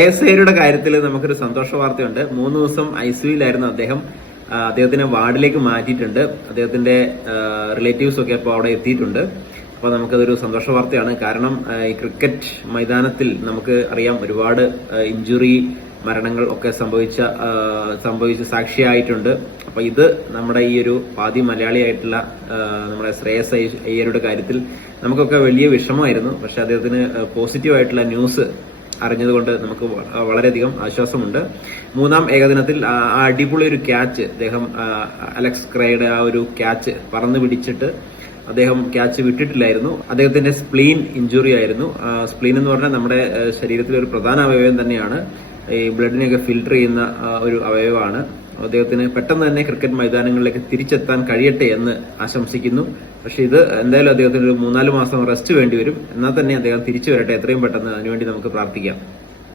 കേസേരുടെ കാര്യത്തിൽ നമുക്കൊരു സന്തോഷ വാർത്തയുണ്ട്. മൂന്ന് ദിവസം ഐ സിയുലായിരുന്നു അദ്ദേഹം. അദ്ദേഹത്തിനെ വാർഡിലേക്ക് മാറ്റിയിട്ടുണ്ട്. അദ്ദേഹത്തിന്റെ റിലേറ്റീവ്സ് ഒക്കെ അപ്പോൾ അവിടെ എത്തിയിട്ടുണ്ട്. അപ്പോൾ നമുക്കതൊരു സന്തോഷ വാർത്തയാണ്. കാരണം ഈ ക്രിക്കറ്റ് മൈതാനത്തിൽ നമുക്ക് അറിയാം ഒരുപാട് ഇഞ്ചുറി മരണങ്ങൾ ഒക്കെ സംഭവിച്ച സംഭവിച്ച സാക്ഷിയായിട്ടുണ്ട്. അപ്പോൾ ഇത് നമ്മുടെ ഈ ഒരു പാതി മലയാളിയായിട്ടുള്ള നമ്മുടെ ശ്രേയസ് അയ്യ- അയ്യരുടെ കാര്യത്തിൽ നമുക്കൊക്കെ വലിയ വിഷമമായിരുന്നു. പക്ഷെ അദ്ദേഹത്തിന് പോസിറ്റീവ് ആയിട്ടുള്ള ന്യൂസ് അറിഞ്ഞതുകൊണ്ട് നമുക്ക് വളരെയധികം ആശ്വാസമുണ്ട്. മൂന്നാം ഏകദിനത്തിൽ അടിപൊളി ഒരു ക്യാച്ച് അദ്ദേഹം അലക്സ് ക്രയുടെ ആ ഒരു ക്യാച്ച് പറന്നു പിടിച്ചിട്ട് അദ്ദേഹം ക്യാച്ച് വിട്ടിട്ടില്ലായിരുന്നു. അദ്ദേഹത്തിന്റെ സ്പ്ലീൻ ഇഞ്ചുറി ആയിരുന്നു. സ്പ്ലീൻ എന്ന് പറഞ്ഞാൽ നമ്മുടെ ശരീരത്തിലെ ഒരു പ്രധാന അവയവം തന്നെയാണ്. ഈ ബ്ലഡിനെയൊക്കെ ഫിൽട്ടർ ചെയ്യുന്ന ഒരു അവയവമാണ്. അദ്ദേഹത്തിന് പെട്ടെന്ന് തന്നെ ക്രിക്കറ്റ് മൈതാനങ്ങളിലേക്ക് തിരിച്ചെത്താൻ കഴിയട്ടെ എന്ന് ആശംസിക്കുന്നു. പക്ഷെ ഇത് എന്തായാലും അദ്ദേഹത്തിന് ഒരു മൂന്നാൽ മാസം റെസ്റ്റ് വേണ്ടി വരും. എന്നാൽ തന്നെ അദ്ദേഹം തിരിച്ചു വരട്ടെ. എത്രയും പെട്ടെന്ന് അതിനുവേണ്ടി നമുക്ക് പ്രാർത്ഥിക്കാം.